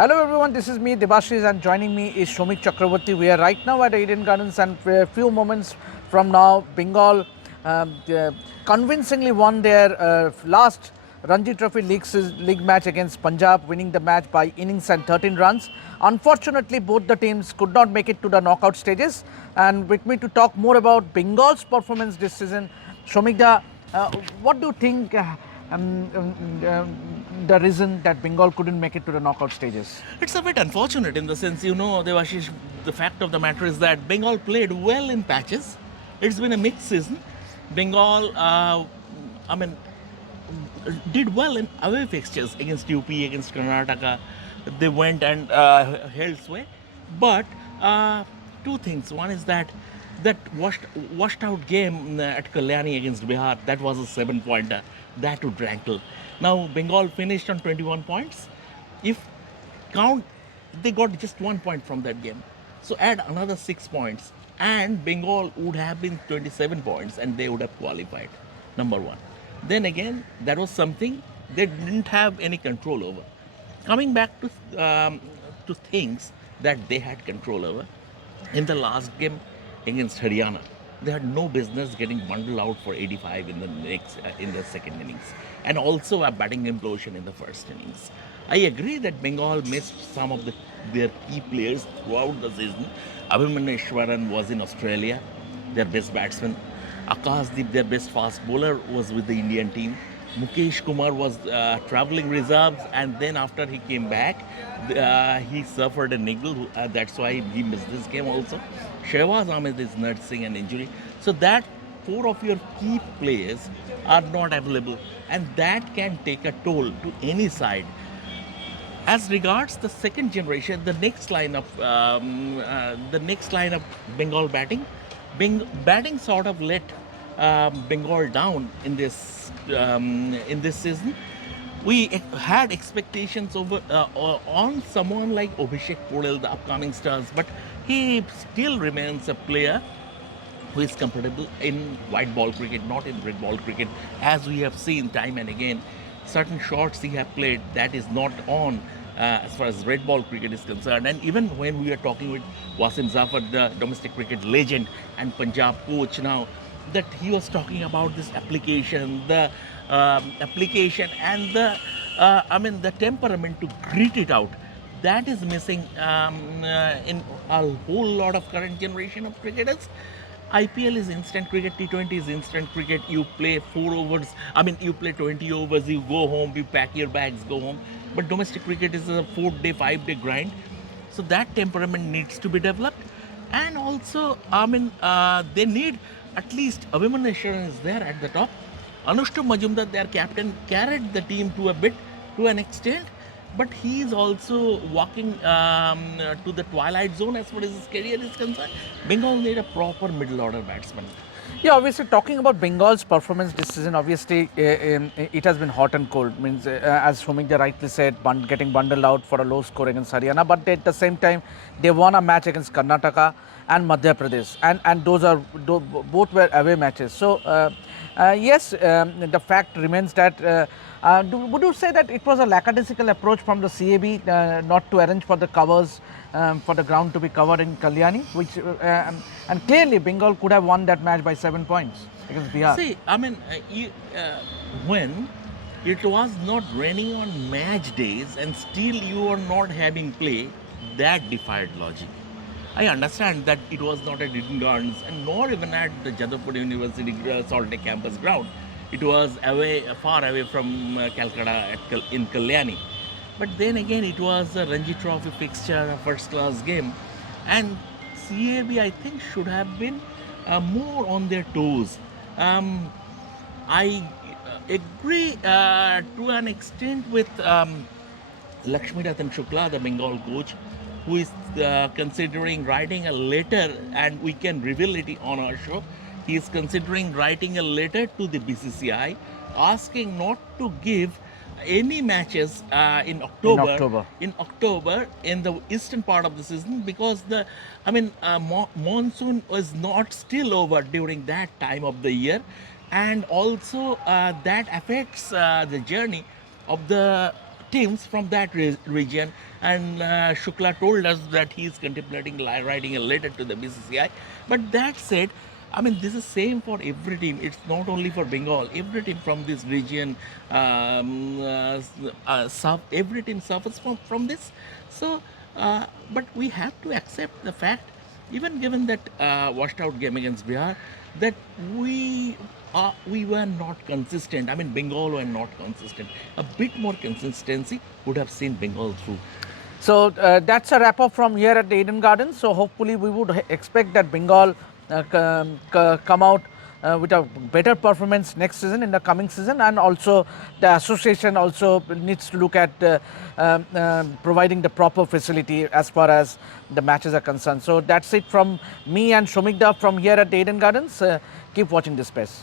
Hello everyone, this is me Debashis and joining me is Shomik Chakraborty. We are right now at Eden Gardens and for a few moments from now Bengal convincingly won their last Ranji Trophy League match against Punjab, winning the match by innings and 13 runs. Unfortunately, both the teams could not make it to the knockout stages. And with me to talk more about Bengal's performance this season, Shomikda, what do you think the reason that Bengal couldn't make it to the knockout stages? It's a bit unfortunate in the sense, Devashish, the fact of the matter is that Bengal played well in patches. It's been a mixed season. Bengal, did well in away fixtures against UP, against Karnataka. They went and held sway. But two things. One is that washed out game at Kalyani against Bihar, that was a 7-pointer. That would rankle. Now Bengal finished on 21 points. If count, they got just 1 point from that game. So add another 6 points, and Bengal would have been 27 points, and they would have qualified. Number one. Then again, that was something they didn't have any control over. Coming back to things that they had control over, in the last game against Haryana, they had no business getting bundled out for 85 in the second innings, and also a batting implosion in the first innings. I agree that Bengal missed some of their key players throughout the season. Abhimaneshwaran was in Australia, their best batsman. Akashdeep, their best fast bowler, was with the Indian team. Mukesh Kumar was travelling reserves, and then after he came back, he suffered a niggle. That's why he missed this game also. Shehbaz Ahmed is nursing an injury. So that four of your key players are not available, and that can take a toll to any side. As regards the second generation, the next line of Bengal batting sort of let Bengal down in this season. We had expectations on someone like Abhishek Podel, the upcoming stars, but he still remains a player who is comfortable in white ball cricket, not in red ball cricket, as we have seen time and again. Certain shots he have played that is not on as far as red ball cricket is concerned. And even when we are talking with Wasim Zafar, the domestic cricket legend and Punjab coach now, that he was talking about this application and the temperament to grit it out. That is missing in a whole lot of current generation of cricketers. IPL is instant cricket, T20 is instant cricket. You play 4 overs, you play 20 overs, you go home, you pack your bags, go home. But domestic cricket is a 4-day, 5-day grind. So that temperament needs to be developed. And also, they need at least Abhimaneshwaran is there at the top. Anushka Majumdar, their captain, carried the team to an extent, but he is also walking to the twilight zone as far as his career is concerned. Bengal need a proper middle order batsman. Yeah, obviously talking about Bengal's performance this season, obviously it has been hot and cold. Means as Shomikja rightly said, getting bundled out for a low score against Haryana, but at the same time they won a match against Karnataka and Madhya Pradesh, and both were away matches. So yes, the fact remains that would you say that it was a lackadaisical approach from the CAB not to arrange for the covers for the ground to be covered in Kalyani, which and clearly Bengal could have won that match by 7 points against Bihar. See, when it was not raining on match days and still you are not having play, that defied logic. I understand that it was not at Eden Gardens and nor even at the Jadavpur University Salt Lake campus ground. It was far away from Calcutta in Kalyani. But then again, it was a Ranji Trophy fixture, a first-class game, and CAB I think should have been more on their toes. I agree to an extent with Lakshmiratan Shukla, the Bengal coach, who is considering writing a letter, and we can reveal it on our show. He is considering writing a letter to the BCCI asking not to give any matches in October in the eastern part of the season, because the monsoon was not still over during that time of the year, and also that affects the journey of the teams from that region, and Shukla told us that he is contemplating writing a letter to the BCCI. But that said, I mean, this is same for every team. It's not only for Bengal. Every team from this region, every team suffers from this. So, but we have to accept the fact, even given that washed out game against Bihar, that we were not consistent. I mean, Bengal were not consistent. A bit more consistency would have seen Bengal through. So that's a wrap up from here at the Eden Gardens. So hopefully we would expect that Bengal come out with a better performance next season, in the coming season, and also the association also needs to look at providing the proper facility as far as the matches are concerned. So that's it from me and Shomikda from here at the Eden Gardens. Keep watching this space.